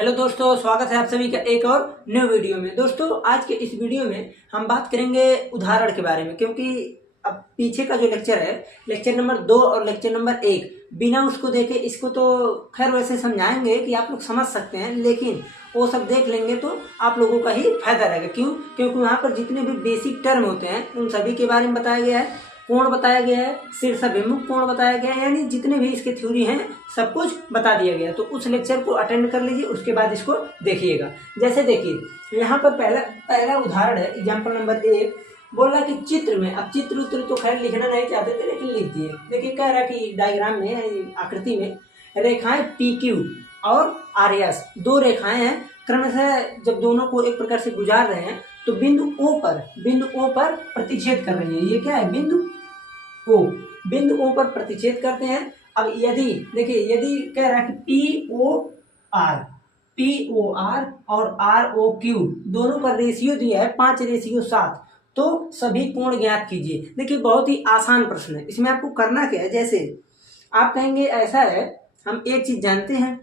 Hello दोस्तों, स्वागत है आप सभी का एक और न्यू वीडियो में। दोस्तों, आज के इस वीडियो में हम बात करेंगे उदाहरण के बारे में, क्योंकि अब पीछे का जो लेक्चर है, लेक्चर नंबर 2 और लेक्चर नंबर 1, बिना उसको देखे इसको तो खैर वैसे समझाएंगे कि आप लोग समझ सकते हैं, लेकिन वो सब देख लेंगे तो आप लोगों का ही फायदा रहेगा। क्यों? क्योंकि वहाँ पर जितने भी बेसिक टर्म होते हैं उन सभी के बारे में बताया गया है, कोण बताया गया है, शीर्षाभिमुख कोण बताया गया है, यानी जितने भी इसके थ्योरी हैं सब कुछ बता दिया गया। तो उस लेक्चर को अटेंड कर लीजिए, उसके बाद इसको देखिएगा। जैसे देखिए यहाँ पर पहला उदाहरण है, एग्जाम्पल नंबर 1। बोल रहा कि चित्र में, अब चित्र उत्र तो खैर लिखना नहीं चाहते थे लेकिन लिख दिए। देखिए कह रहा कि डायग्राम में, आकृति में रेखाएं PQ और RS दो रेखाएं हैं, क्रमशः जब दोनों को एक प्रकार से गुजार रहे हैं तो बिंदु O पर प्रतिच्छेद कर रही है। ये क्या है? बिंदु O पर प्रतिच्छेद करते हैं। अब यदि देखिए, यदि कह रहा है कि POR और ROQ दोनों का रेशियो दिया है 5:7, तो सभी कोण ज्ञात कीजिए। देखिए बहुत ही आसान प्रश्न है, इसमें आपको करना क्या है, जैसे आप कहेंगे ऐसा है, हम एक चीज जानते हैं,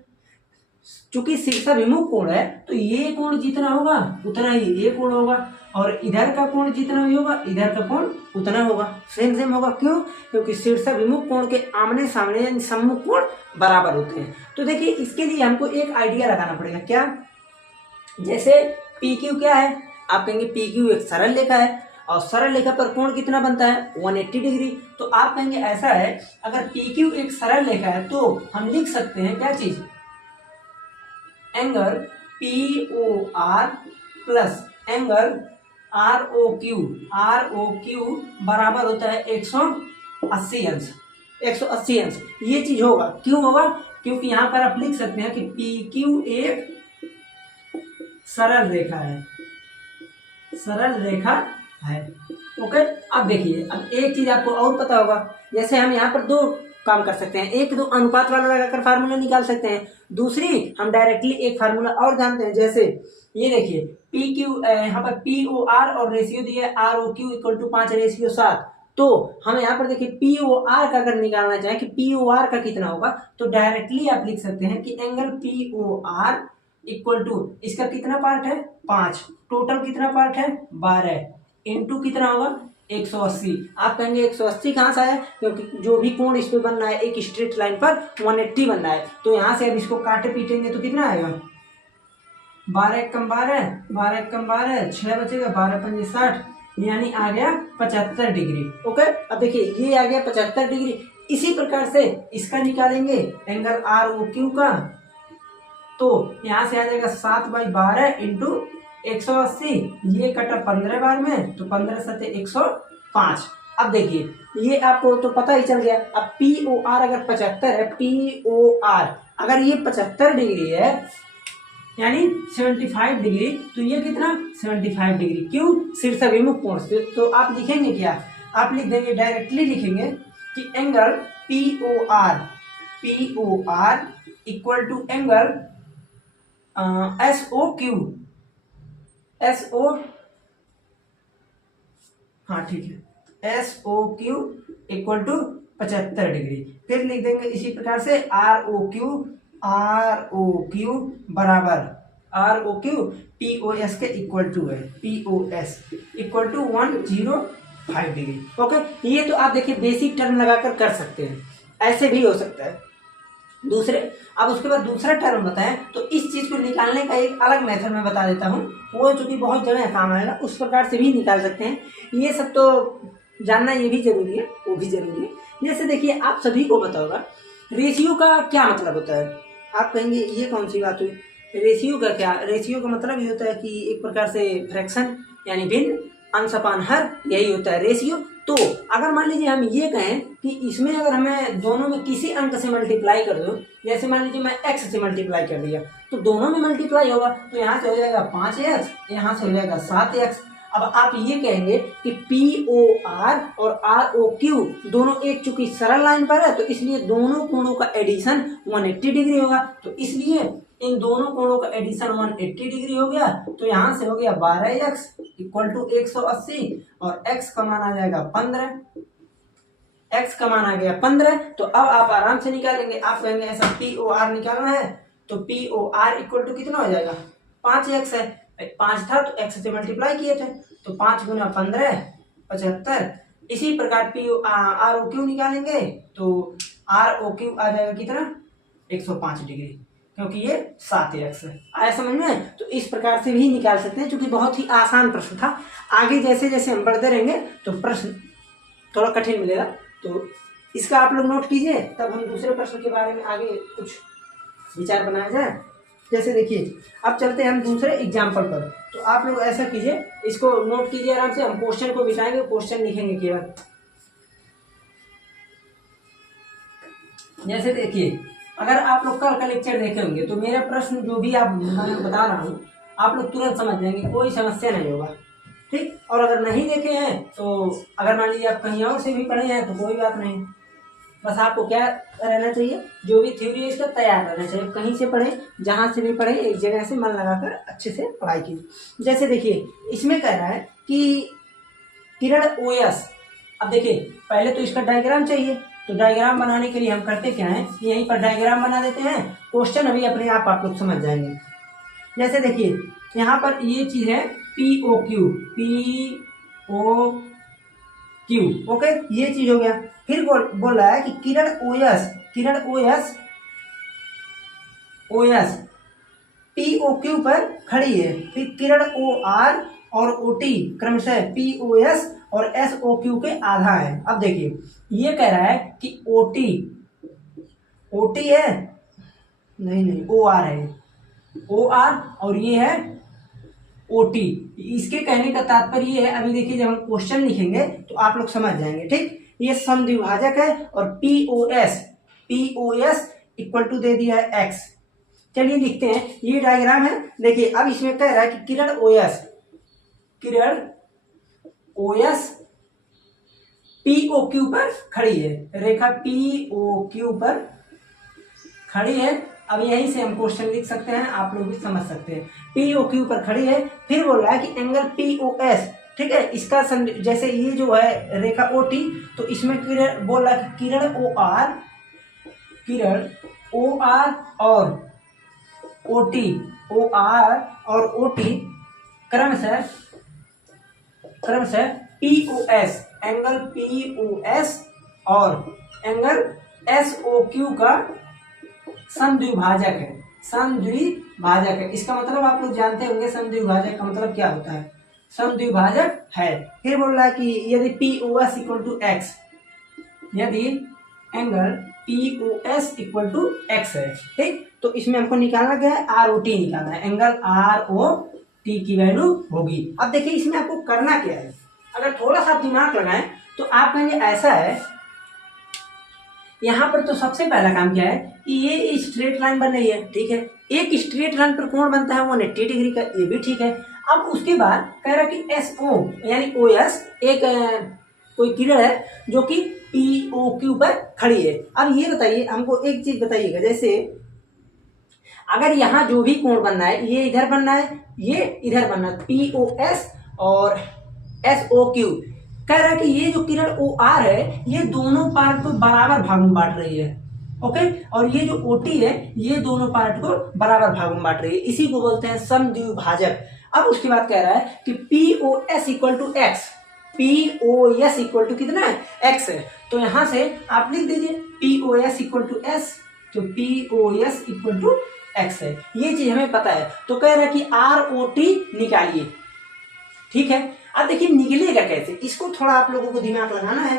चूंकि शीर्षाभिमुख कोण है तो ये कोण जितना होगा उतना ही ये कोण होगा, और इधर का कोण जितना भी होगा इधर का कोण उतना होगा, सेम होगा। क्यों? क्योंकि शीर्षाभिमुख कोण के आमने सामने यानी सम्मुख कोण बराबर होते हैं। तो देखिए इसके लिए हमको एक आइडिया लगाना पड़ेगा। क्या? जैसे PQ क्या है? आप कहेंगे PQ एक सरल रेखा है, और सरल रेखा पर कोण कितना बनता है? 180 डिग्री। तो आप कहेंगे ऐसा है, अगर PQ एक सरल रेखा है तो हम लिख सकते हैं क्या चीज? Angle POR plus angle ROQ बराबर होता है 180 अंश। 180 अंश ये चीज होगा। क्यों होगा? क्योंकि यहां पर आप लिख सकते हैं कि PQ एक सरल रेखा है। ओके, अब देखिए, अब एक चीज आपको और पता होगा, जैसे हम यहाँ पर दो काम कर सकते हैं। एक, दो अनुपात वाला लगाकर फार्मूला निकाल सकते हैं। दूसरी, हम डायरेक्टली एक फार्मूला और जानते हैं। जैसे ये देखिए PQ, यहाँ पर POR और रेशियो दिया है ROQ इक्वल टू 5:7। तो हम यहाँ पर देखिए POR का अगर निकालना चाहें कि POR का कितना होगा, तो डायरेक्टली आप लिख सकते हैं कि एंगल POR इक्वल टू, इसका कितना पार्ट है? 5, टोटल कितना पार्ट है? 12, इंटू कितना होगा? 180। आप कहेंगे 180 कहाँ से आया? क्योंकि जो भी कोण इस पे बनना है एक स्ट्रेट लाइन पर 180 बनना है, तो यहाँ से अब इसको काटे पीटेंगे तो कितना आएगा? 12 कम 12, 6 बचेगा, 12 पंजे 60, यानी आ गया 75 डिग्री। ओके, अब देखिए ये आ गया 75 डिग्री। इसी प्रकार से इसका निकालेंगे एंगल ROQ का, तो यहाँ से आ जाएगा 7/12 इंटू 180, ये कटा 15 बार में, तो 15 सते 105। अब देखिए ये आपको तो पता ही चल गया। अब POR अगर 75 है, POR अगर ये 75 डिग्री है यानी 75 डिग्री, तो ये कितना? 75 डिग्री। क्यों? शीर्षाभिमुख कोण से। तो आप लिखेंगे क्या? आप लिख देंगे, डायरेक्टली लिखेंगे कि angle POR equal to angle SOQ, हाँ ठीक है, SOQ इक्वल टू 75 डिग्री। फिर लिख देंगे इसी प्रकार से ROQ बराबर ROQ POS के इक्वल टू है, POS equal to 105 degree. Okay, ये तो आप देखिए बेसिक टर्म लगाकर कर सकते हैं, ऐसे भी हो सकता है। दूसरे, अब उसके बाद दूसरा टर्म बताएं तो इस चीज को निकालने का एक अलग मेथड मैं बता देता हूँ, वो जो कि बहुत जगह काम आएगा, उस प्रकार से भी निकाल सकते हैं। ये सब तो जानना ये भी जरूरी है, वो भी जरूरी है। जैसे देखिए आप सभी को पता होगा रेशियो का क्या मतलब होता है। आप कहेंगे ये कौन सी बात हुई? रेशियो का क्या? रेशियो का मतलब ये होता है कि एक प्रकार से फ्रैक्शन यानी भिन्न, अंश अपान हर, यही होता है रेशियो। तो अगर मान लीजिए हम ये कहें कि इसमें अगर हमें दोनों में किसी अंक से मल्टीप्लाई कर दो, जैसे मान लीजिए मैं x से मल्टीप्लाई कर दिया, तो दोनों में मल्टीप्लाई होगा, तो यहाँ से हो जाएगा 5x, यहाँ से हो जाएगा 7x। अब आप ये कहेंगे कि POR और ROQ दोनों एक चूंकि सरल लाइन पर है, तो इसलिए दोनों कोणों का एडिशन 180 डिग्री होगा। तो इसलिए इन दोनों कोणों का एडिशन 180 डिग्री हो गया, तो यहाँ से हो गया 12x इक्वल टू 180, और x का मान आ जाएगा 15। x का मान आ गया 15। तो अब आप आराम से निकालेंगे। आप कहेंगे ऐसा POR निकालना है तो P O R equal to कितना हो जाएगा, 5x है। 5 था तो x से मल्टीप्लाई किए थे, तो 5 गुना 15 75। इसी प्रकार पी आर ओ क्यू निकालेंगे तो आर ओ क्यू आ जाएगा कितना, 105 डिग्री, क्योंकि ये 7x है। आया समझ में? तो इस प्रकार से भी निकाल सकते हैं, क्योंकि बहुत ही आसान प्रश्न था। आगे जैसे जैसे हम बढ़ते रहेंगे तो प्रश्न थोड़ा कठिन मिलेगा, तो इसका आप लोग नोट कीजिए, तब हम दूसरे प्रश्न के बारे में आगे कुछ विचार बनाया जाए। जैसे देखिए, अब चलते हैं हम दूसरे एग्जाम्पल पर। तो आप लोग ऐसा कीजिए, इसको नोट कीजिए आराम से, हम क्वेश्चन को बिठाएंगे, क्वेश्चन लिखेंगे केवल। जैसे देखिए, अगर आप लोग कल का लेक्चर देखे होंगे तो मेरा प्रश्न जो भी आप मैं बता रहा हूँ आप लोग तुरंत समझ जाएंगे, कोई समस्या नहीं होगा, ठीक। और अगर नहीं देखे हैं तो अगर मान लीजिए आप कहीं और से भी पढ़े हैं तो कोई बात नहीं, बस आपको क्या रहना चाहिए, जो भी थ्योरी है इसका तैयार रहना चाहिए। कहीं से पढ़े, जहाँ से भी पढ़े, एक जगह से मन लगाकर अच्छे से पढ़ाई कीजिए। जैसे देखिए, इसमें कह रहा है कि किरण ओएस। अब देखिए, पहले तो इसका डायग्राम चाहिए, तो डायग्राम बनाने के लिए हम करते क्या है, यहीं पर डायग्राम बना देते हैं। क्वेश्चन अभी अपने आप लोग समझ जाएंगे। जैसे देखिए, यहाँ पर ये चीज है P O Q, P O Q, okay, ये चीज हो गया। फिर बोल रहा है कि किरण ओएस, किरण OS OS P O Q पर खड़ी है। फिर किरण ओ आर और ओ टी क्रमशः पी ओ एस और एस ओ क्यू के आधा है। अब देखिए, ये कह रहा है कि ओ टी है, नहीं ओ आर है, ओ आर, और ये है ओ टी। इसके कहने का तात्पर्य ये है, अभी देखिए जब हम क्वेश्चन लिखेंगे तो आप लोग समझ जाएंगे, ठीक। ये समद्विभाजक है और P O S equal to दे दिया है एक्स। चलिए लिखते हैं, ये डायग्राम है। देखिए, अब इसमें कह रहा है कि किरण ओएस पी ओ क्यू पर खड़ी है, रेखा पी ओ क्यू पर खड़ी है। अब यहीं से हम क्वेश्चन लिख सकते हैं, आप लोग भी समझ सकते हैं। पी ओ क्यू पर खड़ी है। फिर बोल रहा है कि एंगल पी ओ एस, ठीक है, इसका जैसे ये जो है रेखा ओ टी, तो इसमें किरण बोल रहा है कि किरण ओ आर और ओ टी क्रमशः P O S, angle P O S और एंगल एस ओ क्यू का समद्विभाजक है। इसका मतलब आप लोग जानते होंगे, समद्विभाजक का मतलब क्या होता है, समद्विभाजक है। फिर बोल रहा है कि यदि P O S equal to x, यदि angle P O S equal to x है, ठीक, तो इसमें हमको निकालना क्या है, आर ओ टी निकालना है। एंगल आर ओ टी की वैल्यू होगी। अब देखिए, इसमें आपको करना क्या है, अगर थोड़ा सा दिमाग लगाएं तो आप कहेंगे ऐसा है, यहाँ पर तो सबसे पहला काम क्या है कि ये स्ट्रेट लाइन बन रही है, ठीक है। एक स्ट्रेट लाइन पर कोण बनता है 180 डिग्री का, ये भी ठीक है। अब उसके बाद कह रहा है कि एस ओ यानी ओ एस एक कोई किरण है जो कि पी ओ क्यू पर खड़ी है। अब ये बताइए, हमको एक चीज बताइएगा, जैसे अगर यहाँ जो भी कोण बनना है, ये इधर बनना है, ये इधर बनना है, पी ओ एस और एस ओ क्यू। कह रहा है कि ये जो किरण ओ आर है, ये दोनों पार्ट को बराबर भाग में बांट रही है, ओके, और ये जो ओ टी है, ये दोनों पार्ट को बराबर भाग में बांट रही है। इसी को बोलते हैं समद्विभाजक। अब उसके बाद कह रहा है कि P O S equal to X, P O S equal to कितना है, एक्स है। तो यहां से आप लिख दीजिए P O S equal to S, तो P O S equal to x है। ये चीज हमें पता है। तो कह रहा है कि आर ओ टी निकालिए, ठीक है। अब देखिए निकलेगा कैसे, इसको थोड़ा आप लोगों को दिमाग लगाना है,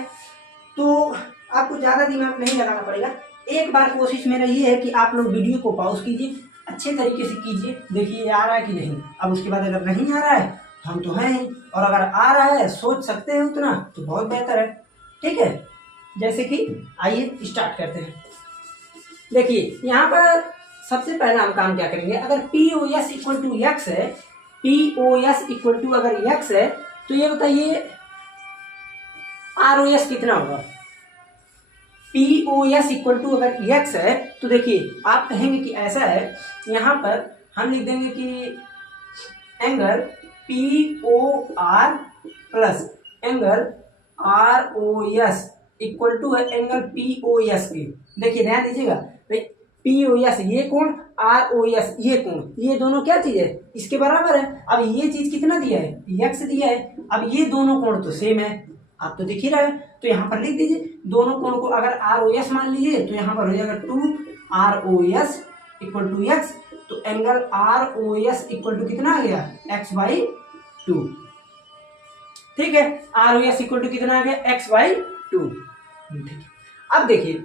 तो आपको ज्यादा दिमाग नहीं लगाना पड़ेगा। एक बार कोशिश मेरा ये है कि आप लोग वीडियो को पॉज कीजिए, अच्छे तरीके से कीजिए, देखिए आ रहा है कि नहीं। अब उसके बाद अगर नहीं आ रहा है तो हम तो हैं ही, और अगर आ रहा है, सोच सकते हैं उतना, तो बहुत बेहतर है, ठीक है। जैसे कि आइए स्टार्ट करते हैं। देखिए यहाँ पर सबसे पहला हम काम क्या करेंगे, अगर P O S equal to x है, P O S equal to अगर एक्स है, तो ये बताइए आर ओ एस कितना होगा। P O S equal to अगर एक्स है, तो देखिए आप कहेंगे कि ऐसा है, यहां पर हम लिख देंगे कि angle P O R plus angle R O S equal to है एंगल पी ओ एस की। देखिए ध्यान दीजिएगा, पी ओ एस ये कोण, आर ओ एस ये कोण, ये दोनों क्या चीज है, इसके बराबर है। अब ये चीज कितना दिया है, एक्स दिया है। अब ये दोनों कोण तो सेम है, आप तो दिख ही रहा है, तो यहाँ पर लिख दीजिए दोनों कोण को। अगर आर ओ एस मान लीजिए तो यहाँ पर हो जाएगा 2 ROS इक्वल टू एक्स, तो एंगल ROS इक्वल टू कितना आ गया, x/2। ठीक है, ROS इक्वल टू कितना आ गया, x/2। ठीक है, अब देखिए,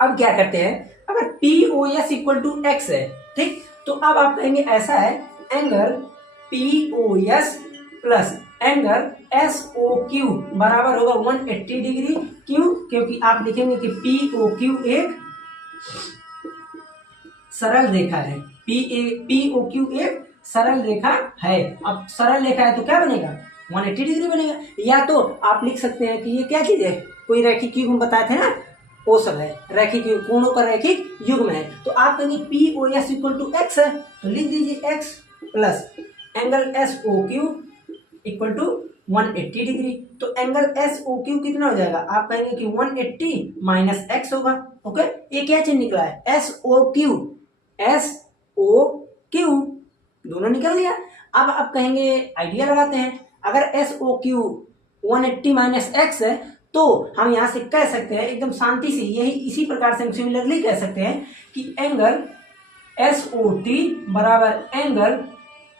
अब क्या करते हैं, अगर POS इक्वल टू एक्स है, ठीक, तो अब आप कहेंगे ऐसा है, angle POS plus angle SOQ बराबर होगा 180 डिग्री। क्यों, क्योंकि आप लिखेंगे कि POQ एक सरल रेखा है, POQ एक सरल रेखा है। अब सरल रेखा है तो क्या बनेगा, 180 डिग्री बनेगा। या तो आप लिख सकते हैं कि ये क्या चीज है, कोई रैखिक युग्म बताए थे ना, वो सब है, रैखिक कोणों का रैखिक युग्म है। तो आप कहेंगे POS इक्वल टू एक्स है, तो लिख दीजिए X plus angle SOQ equal to 180 degree. तो एंगल SOQ कितना हो जाएगा, आप कहेंगे कि 180 माइनस एक्स होगा। ओके, ये क्या चीज निकला है, SOQ दोनों निकल गया। अब आप कहेंगे, आइडिया लगाते हैं, अगर SOQ 180 माइनस एक्स है तो हम यहां से कह सकते हैं एकदम शांति से, यही इसी प्रकार से हम सिमिलरली कह सकते हैं कि एंगल SOT बराबर angle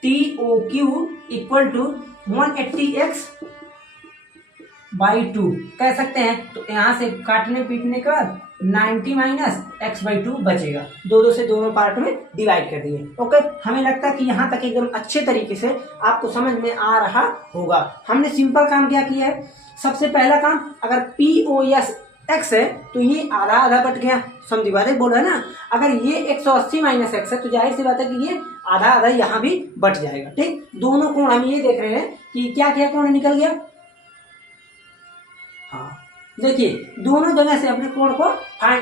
TOQ equal to 180x/2 कह सकते हैं। तो यहां से काटने पीटने के बाद 90 माइनस x/2 बचेगा, दो से दोनों पार्ट में डिवाइड कर दिए। ओके, हमें लगता है कि यहाँ तक एकदम अच्छे तरीके से आपको समझ में आ रहा होगा। हमने सिंपल काम क्या किया है, सबसे पहला काम, अगर POS x है तो ये आधा आधा बट गया, समझिवादे बोला है ना। अगर ये 180 माइनस एक्स है तो जाहिर सी बात है कि ये आधा आधा यहाँ भी बट जाएगा। ठीक, दोनों कोण हम ये देख रहे हैं कि क्या क्या कोण निकल गया। हाँ, देखिए दोनों जगह से अपने कोण को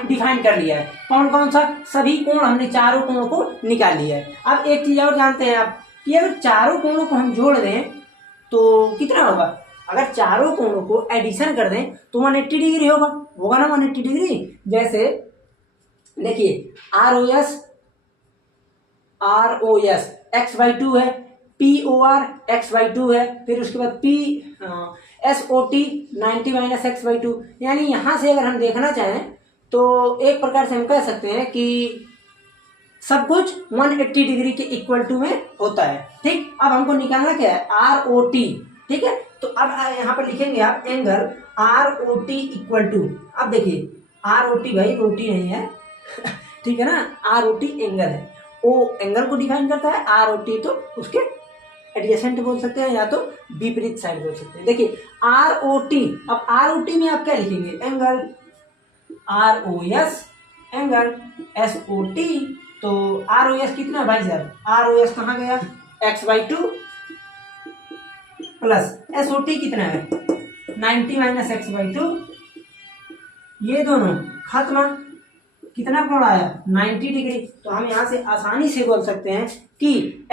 डिफाइन कर लिया है। कौन कौन सा, सभी कोण हमने चारों कोणों को निकाल लिया है। अब एक चीज और जानते हैं आप कि अगर चारों कोणों को हम जोड़ दें तो कितना होगा, अगर चारों कोणों को एडिशन कर दें तो 180 डिग्री होगा ना, 180 डिग्री। जैसे देखिए ROS x/2 है, POR x/2 है, फिर उसके बाद SOT 90 माइनस x/2। यानी यहां से अगर हम देखना चाहें तो एक प्रकार से हम कह सकते हैं कि सब कुछ 180 डिग्री के इक्वल टू में होता है। ठीक, अब हमको निकालना क्या है, ROT। ठीक है, तो अब यहाँ पर लिखेंगे आप एंगल ROT इक्वल टू, अब देखिए ROT भाई रोटी नहीं है ठीक है ना, ROT एंगल है, ओ एंगल को डिफाइन करता है, ROT तो उसके एडजेसेंट बोल सकते हैं या तो विपरीत साइड बोल सकते हैं। देखिए ROT, अब ROT में आप क्या लिखेंगे, एंगल ROS एंगल SOT। तो ROS कितना है भाई साहब, ROS कहाँ गया, x/2 प्लस SOT कितना है 90 माइनस x/2, ये दोनों खत्म, कितना कोण आया 90 डिग्री। तो हम यहाँ से आसानी से बोल सकते हैं कि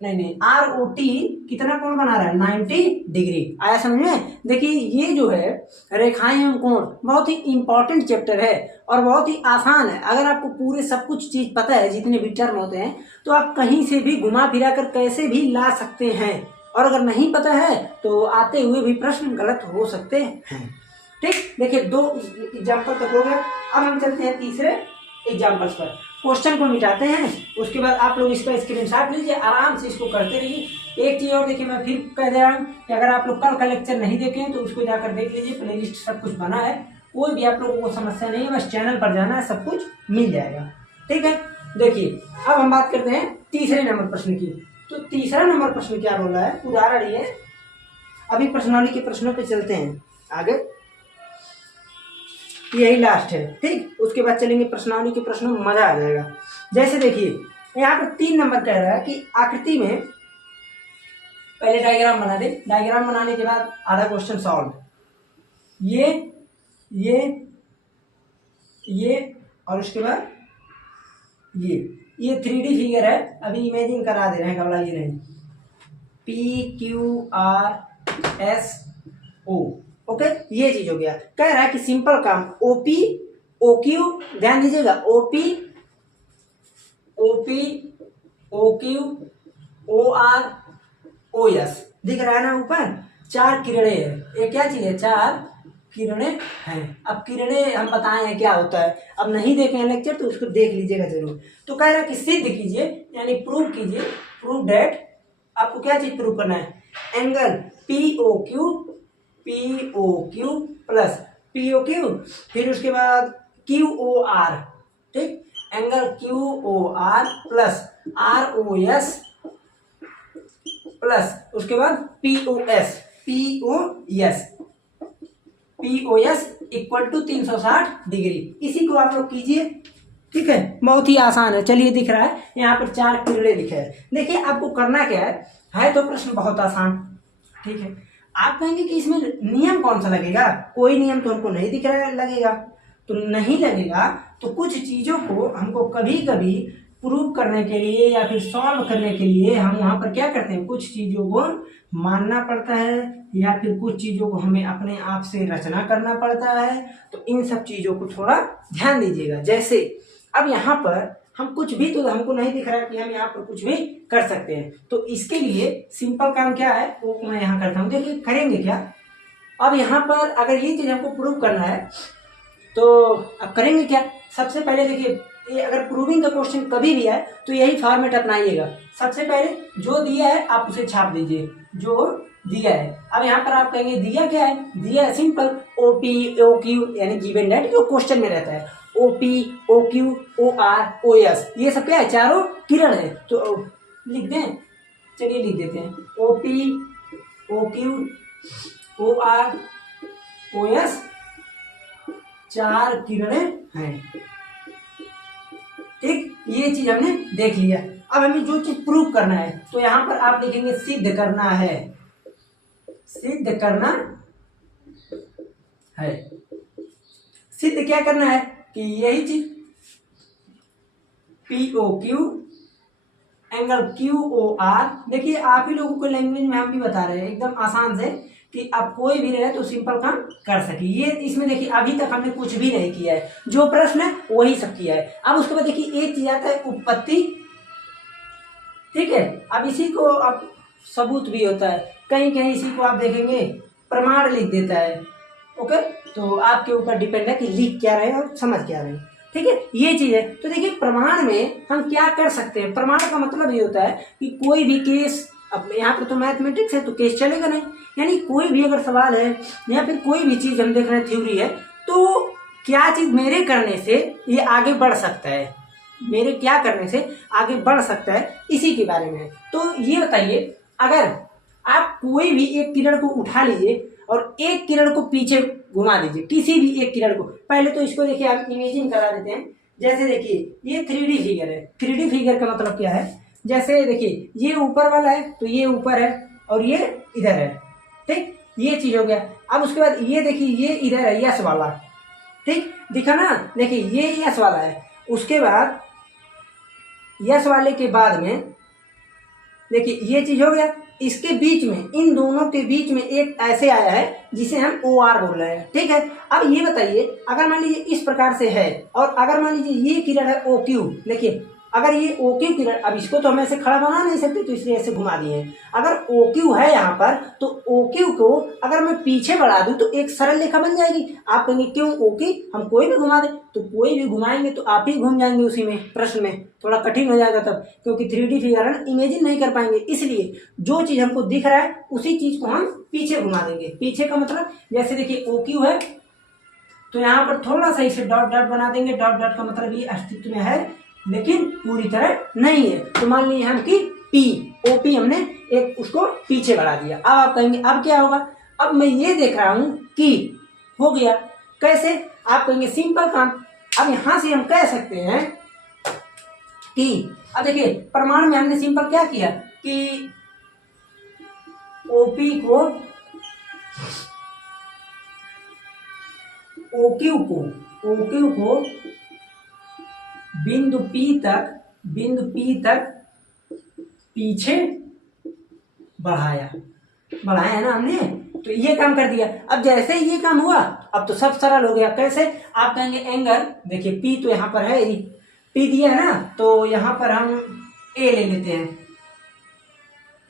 ROT कितना कोण बना रहा है 90 डिग्री। आया समझ में। देखिए ये जो है रेखाएं एवं कोण बहुत ही इंपॉर्टेंट चैप्टर है और बहुत ही आसान है। अगर आपको पूरे सब कुछ चीज पता है, जितने भी टर्म होते हैं, तो आप कहीं से भी घुमा फिरा कर कैसे भी ला सकते हैं। और अगर नहीं पता है तो आते हुए भी प्रश्न गलत हो सकते हैं। ठीक, देखिए 2 एग्जाम्पल तक हो गया। अब हम चलते हैं तीसरे एग्जाम्पल्स पर। क्वेश्चन को मिटाते हैं, उसके बाद आप लोग इसका स्क्रीनशॉट लीजिए, आराम से इसको करते रहिए। एक चीज और देखिए, मैं फिर कह दे रहा हूँ कि अगर आप लोग कल का लेक्चर नहीं देखे हैं तो उसको जाकर देख लीजिए, प्लेलिस्ट सब कुछ बना है, कोई भी आप लोगों को समस्या नहीं है, बस चैनल पर जाना है, सब कुछ मिल जाएगा। ठीक है, देखिए अब हम बात करते हैं तीसरे नंबर प्रश्न की। तो तीसरा नंबर प्रश्न क्या बोल रहा है, उदाहरण ये, अभी प्रश्नावली के प्रश्नों पे चलते हैं आगे, यही लास्ट है। ठीक, उसके बाद चलेंगे प्रश्नावली के प्रश्नों में, मजा आ जाएगा। जैसे देखिए यहाँ पर 3 नंबर कह रहा है कि आकृति में, पहले डायग्राम बना दे, डायग्राम बनाने के बाद आधा क्वेश्चन सॉल्व। ये और उसके बाद ये 3D फिगर है, अभी इमेजिन करा दे रहे हैं, घबराइए नहीं। PQRSO, ओके, ये चीज हो गया। कह रहा है कि सिंपल काम OP ओ क्यू, ध्यान दीजिएगा, O P, O P, O Q, O R, O S, दिख रहा है ना ऊपर, 4 किरणें हैं। ये क्या चीज है? 4 किरणें हैं। अब किरणें हम बताए हैं क्या होता है, अब नहीं देखे हैं लेक्चर तो उसको देख लीजिएगा जरूर। तो कह रहा है कि सिद्ध कीजिए, यानी प्रूव कीजिए, प्रूव डेट, आपको क्या चीज प्रूव करना है? Angle P O Q, P O Q plus P O Q, फिर उसके बाद क्यू ओ आर, ठीक, angle Q O R plus R O S plus उसके बाद P O S, P O S, P O S equal to 360 degree. इसी को आप लोग कीजिए, ठीक है, बहुत ही आसान है। चलिए दिख रहा है यहाँ पर 4 किरणें लिखे हैं। देखिए आपको करना क्या है तो प्रश्न बहुत आसान, ठीक है। आप कहेंगे कि इसमें नियम कौन सा लगेगा, कोई नियम तो हमको नहीं दिख रहा लगेगा, तो नहीं लगेगा तो कुछ चीजों को हमको कभी कभी प्रूव करने के लिए या फिर सॉल्व करने के लिए हम वहां पर क्या करते हैं, कुछ चीजों को मानना पड़ता है या फिर कुछ चीजों को हमें अपने आप से रचना करना पड़ता है। तो इन सब चीजों को थोड़ा ध्यान दीजिएगा। जैसे अब यहाँ पर हम कुछ भी, तो हमको नहीं दिख रहा है कि हम यहाँ पर कुछ भी कर सकते हैं, तो इसके लिए सिंपल काम क्या है वो मैं यहाँ करता हूँ। देखिए करेंगे क्या, अब यहाँ पर अगर ये चीज हमको प्रूव करना है तो अब करेंगे क्या। सबसे पहले देखिए, ये अगर प्रूविंग का क्वेश्चन कभी भी आए तो यही फॉर्मेट अपनाइएगा। सबसे पहले जो दिया है आप उसे छाप दीजिए, जो दिया है। अब यहाँ पर आप कहेंगे दिया क्या है, दिया है सिंपल ओपी ओ क्यू, यानी गिवन डेट जो क्वेश्चन में रहता है, O P O Q O R O S, ये सब क्या है, चारों किरण है। तो लिख दें, चलिए लिख देते हैं, O P O Q O R O S, 4 किरणें हैं, ठीक। ये चीज हमने देख लिया। अब हमें जो चीज प्रूव करना है तो यहां पर आप लिखेंगे सिद्ध करना है, सिद्ध करना है। सिद्ध क्या करना है कि यही चीज P O Q angle Q O R, देखिए आप ही लोगों को लैंग्वेज में हम भी बता रहे हैं एकदम आसान से कि आप कोई भी रहे तो सिंपल काम कर सके। ये इसमें देखिए अभी तक हमने कुछ भी नहीं किया है, जो प्रश्न है वही सब किया है। अब उसके बाद देखिए एक चीज आता है उत्पत्ति, ठीक है। अब इसी को आप सबूत भी होता है, कहीं कहीं इसी को आप देखेंगे प्रमाण लिख देता है, ओके। तो आपके ऊपर डिपेंड है कि लिख क्या रहे और समझ क्या रहे, ठीक है, ये चीज है। तो देखिए प्रमाण में हम क्या कर सकते हैं, प्रमाण का मतलब ये होता है कि कोई भी केस, अब यहाँ पर तो मैथमेटिक्स है तो केस चलेगा नहीं, यानी कोई भी अगर सवाल है या फिर कोई भी चीज हम देख रहे हैं थ्योरी है, तो क्या चीज मेरे करने से ये आगे बढ़ सकता है, मेरे क्या करने से आगे बढ़ सकता है, इसी के बारे में। तो ये बताइए, अगर आप कोई भी एक किरण को उठा लीजिए और एक किरण को पीछे घुमा दीजिए, किसी भी एक किरण को, पहले तो इसको देखिए आप इमेजिन करा देते हैं। जैसे देखिए ये 3D फिगर है, 3D फिगर का मतलब क्या है, जैसे देखिए ये ऊपर वाला है तो ये ऊपर है और ये इधर है, ठीक, ये चीज हो गया। अब उसके बाद ये देखिए ये इधर है यस वाला, ठीक, दिखा ना, देखिए ये यस वाला है। उसके बाद यस वाले के बाद में देखिए ये चीज हो गया, इसके बीच में, इन दोनों के बीच में एक ऐसे आया है जिसे हम ओ आर बोल रहे हैं, ठीक है। अब ये बताइए, अगर मान लीजिए इस प्रकार से है और अगर मान लीजिए ये किरण है ओ क्यू, देखिए अगर ये ओ क्यू किरण, अब इसको तो हम ऐसे खड़ा बना नहीं सकते तो इसलिए ऐसे घुमा दिए हैं। अगर ओ क्यू है यहाँ पर तो ओ क्यू को अगर मैं पीछे बढ़ा दूं तो एक सरल रेखा बन जाएगी। आप कहेंगे क्यों ओ क्यू, हम कोई भी घुमा दे, तो कोई भी घुमाएंगे तो आप ही घूम जाएंगे उसी में, प्रश्न में थोड़ा कठिन हो जाएगा तब, क्योंकि 3D फिगर है ना, इमेजिन नहीं कर पाएंगे। इसलिए जो चीज हमको दिख रहा है उसी चीज को हम पीछे घुमा देंगे। पीछे का मतलब जैसे देखिए ओ क्यू है तो यहाँ पर थोड़ा सा इसे डॉट डॉट बना देंगे, डॉट डॉट का मतलब ये अस्तित्व में है लेकिन पूरी तरह नहीं है। तो मान लीजिए हम कि पी ओपी हमने एक उसको पीछे बढ़ा दिया। अब आप कहेंगे अब क्या होगा, अब मैं ये देख रहा हूं कि हो गया, कैसे, आप कहेंगे सिंपल काम। अब यहां से हम कह सकते हैं कि अब देखिए प्रमाण में हमने सिंपल क्या किया कि ओपी को ओक्यू को बिंदु P तक पीछे बढ़ाया है ना हमने, तो ये काम कर दिया। अब जैसे ये काम हुआ अब तो सब सरल हो गया। कैसे? आप कहेंगे एंगल, देखिए पी तो यहाँ पर है, पी दिया है ना, तो यहाँ पर हम ए ले लेते हैं,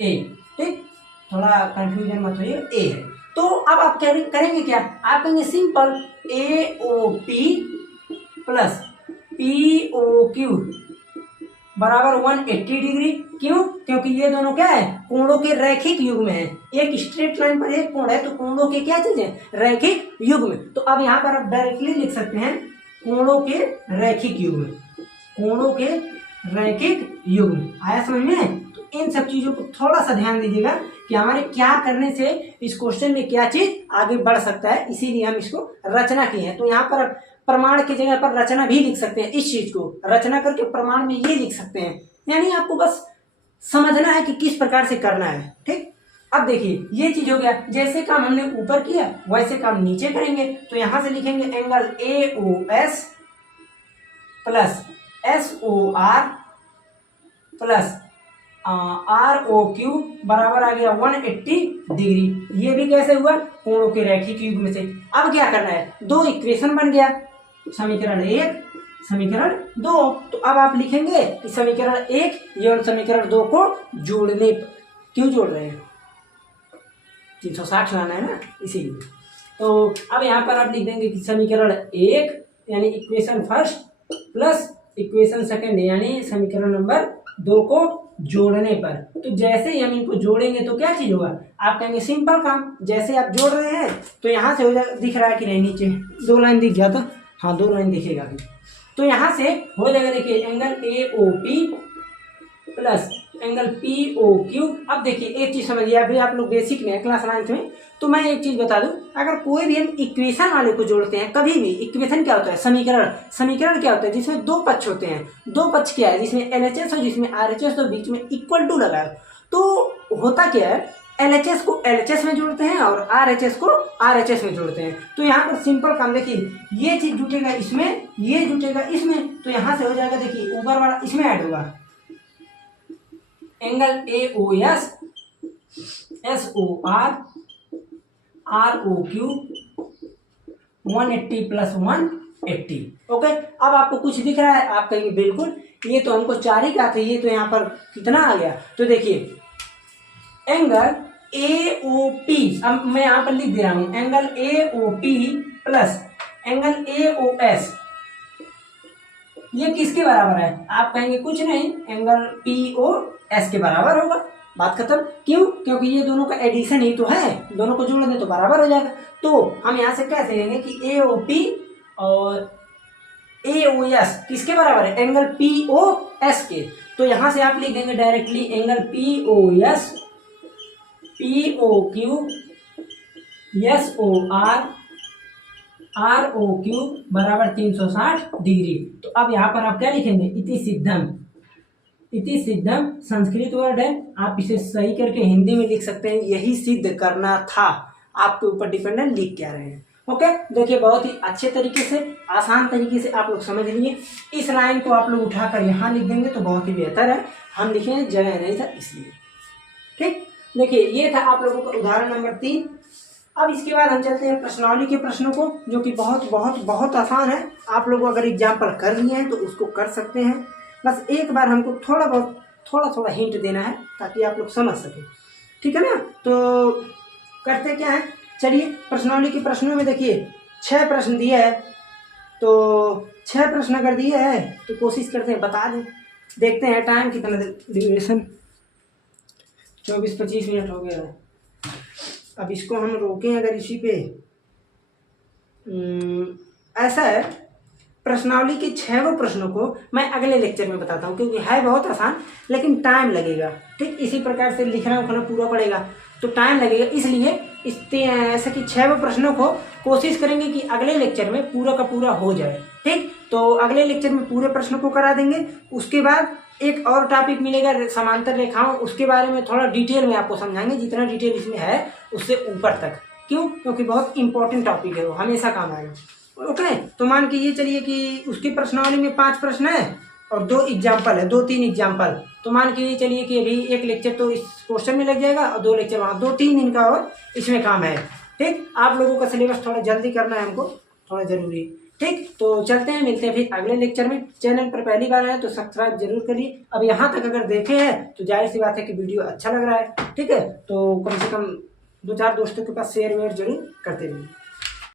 ए, ठीक, थोड़ा कंफ्यूजन मत होइए, ए है। तो अब आप करेंगे क्या? आप कहेंगे simple A O P plus P O Q बराबर 180 डिग्री। क्यों? क्योंकि ये दोनों क्या है? कोणों के रैखिक युग्म है। एक स्ट्रेट लाइन पर एक कोण है तो कोणों के क्या चीज है? रैखिक युग्म। तो अब यहाँ पर आप डायरेक्टली लिख सकते हैं कोणों के रैखिक युग्म, कोणों के रैखिक युग्म। आया समझ में? तो इन सब चीजों को थोड़ा सा ध्यान दीजिएगा कि हमारे क्या करने से इस क्वेश्चन में क्या चीज आगे बढ़ सकता है, इसीलिए हम इसको रचना की है। तो यहाँ पर प्रमाण की जगह पर रचना भी लिख सकते हैं। इस चीज को रचना करके प्रमाण में ये लिख सकते हैं, यानी आपको बस समझना है कि किस प्रकार से करना है। ठीक, अब देखिए ये चीज हो गया। जैसे काम हमने ऊपर किया वैसे काम नीचे करेंगे। तो यहां से लिखेंगे angle A O S plus S O R plus R O Q बराबर आ गया 180 डिग्री। ये भी कैसे हुआ? कोणों के रैखिक युग्म से। अब क्या करना है? दो इक्वेशन बन गया, समीकरण 1 समीकरण 2। तो अब आप लिखेंगे कि समीकरण 1 एवं समीकरण 2 को जोड़ने पर, क्यों जोड़ रहे हैं? 360 लाना है ना, इसीलिए। तो अब यहाँ पर आप लिख देंगे कि समीकरण 1 यानी equation first plus equation second यानी समीकरण नंबर 2 को जोड़ने पर। तो जैसे ही हम इनको जोड़ेंगे तो क्या चीज होगा? आप कहेंगे सिंपल काम। जैसे आप जोड़ रहे हैं तो यहाँ से हो जाएगा, दिख रहा है कि नहीं? नीचे 2 लाइन दिख जाता, हाँ 2 लाइन दिखेगा। तो यहाँ से हो जाएगा, देखिए angle A O P plus angle P O Q. अब देखिए एक चीज समझिए, अभी आप लोग बेसिक में क्लास 9th में, तो मैं एक चीज बता दूं, अगर कोई भी हम इक्वेशन वाले को जोड़ते हैं, कभी भी इक्वेशन क्या होता है? समीकरण। समीकरण क्या होता है? जिसमें 2 पक्ष होते हैं। 2 पक्ष क्या है? जिसमें LHS और जिसमें RHS और बीच में इक्वल टू लगा है। तो होता क्या है? LHS को LHS में जोड़ते हैं और RHS को RHS में जोड़ते हैं। तो यहाँ पर सिंपल काम, देखिए ये चीज जुटेगा इसमें, ये जुटेगा इसमें, तो यहाँ से हो जाएगा, देखिए ऊपर वाला इसमें ऐड होगा, angle A O S S O R R O Q 180 plus 180। Okay, अब आपको कुछ दिख रहा है? आप कहेंगे बिल्कुल, ये तो हमको 4 ही का था, ये तो यहाँ पर कितना आ गया? तो देखिए एंगल ए ओ पी, अब मैं यहाँ पर लिख दे रहा हूं, angle A O P plus angle A O S, ये किसके बराबर है? आप कहेंगे कुछ नहीं, एंगल पी ओ एस के बराबर होगा। बात खत्म। क्यों? क्योंकि ये दोनों का एडिशन ही तो है, दोनों को जोड़ दें तो बराबर हो जाएगा। तो हम यहाँ से कैसे लेंगे कि ए ओ पी और ए ओ एस किसके बराबर है? एंगल पी ओ एस के। तो यहाँ से आप लिख देंगे directly angle P O S P O Q S O R R O Q बराबर 360 डिग्री। तो अब यहाँ पर आप क्या लिखेंगे? इति सिद्धम। इति सिद्धम संस्कृत वर्ड है, आप इसे सही करके हिंदी में लिख सकते हैं, यही सिद्ध करना था। आपके ऊपर डिपेंडेंट लिख क्या रहे हैं। ओके, देखिए बहुत ही अच्छे तरीके से, आसान तरीके से आप लोग समझ लिए। इस लाइन को आप लोग उठाकर यहाँ लिख देंगे तो बहुत ही बेहतर है। हम लिखे जगह नहीं था इसलिए। ठीक, देखिए ये था आप लोगों का उदाहरण नंबर 3। अब इसके बाद हम चलते हैं प्रश्नावली के प्रश्नों को, जो कि बहुत बहुत बहुत आसान है। आप लोग अगर एग्जाम्पल कर लिए हैं तो उसको कर सकते हैं। बस एक बार हमको थोड़ा हिंट देना है ताकि आप लोग समझ सकें। ठीक है ना? तो करते क्या है, चलिए प्रश्नावली के प्रश्नों में देखिए 6 प्रश्न दिए है। तो 6 प्रश्न अगर दिए है तो कोशिश करते हैं बता दें। देखते हैं टाइम कितना, ड्यूरेशन 24-25 मिनट हो गया है। अब इसको हम रोकें अगर इसी पे। ऐसा है, प्रश्नावली के 6 प्रश्नों को मैं अगले लेक्चर में बताता हूँ, क्योंकि है बहुत आसान लेकिन टाइम लगेगा। ठीक, इसी प्रकार से लिखना उखना पूरा पड़ेगा तो टाइम लगेगा, इसलिए ऐसा कि 6 प्रश्नों को कोशिश करेंगे कि अगले लेक्चर में पूरा का पूरा हो जाए। ठीक, तो अगले लेक्चर में पूरे प्रश्नों को करा देंगे। उसके बाद एक और टॉपिक मिलेगा समांतर रेखाओं, उसके बारे में थोड़ा डिटेल में आपको समझाएंगे, जितना डिटेल इसमें है उससे ऊपर तक। क्यों? क्योंकि बहुत इंपॉर्टेंट टॉपिक है, वो हमेशा काम आएगा। ओके, तो मान के ये चलिए कि उसकी प्रश्नावली में 5 प्रश्न है और 2 एग्जाम्पल है, 2-3 एग्जाम्पल। तो मान के चलिए कि अभी एक लेक्चर तो इस क्वेश्चन में लग जाएगा और 2 लेक्चर वहाँ, 2-3 दिन का और इसमें काम है। ठीक, आप लोगों का सिलेबस थोड़ा जल्दी करना है हमको, थोड़ा जरूरी। ठीक, तो चलते हैं, मिलते हैं फिर अगले लेक्चर में। चैनल पर पहली बार आए तो सब्सक्राइब जरूर करिए। अब यहाँ तक अगर देखे हैं तो जाहिर सी बात है कि वीडियो अच्छा लग रहा है। ठीक है, तो कम से कम 2-4 दोस्तों के पास शेयर वेयर जरूर करते रहिए।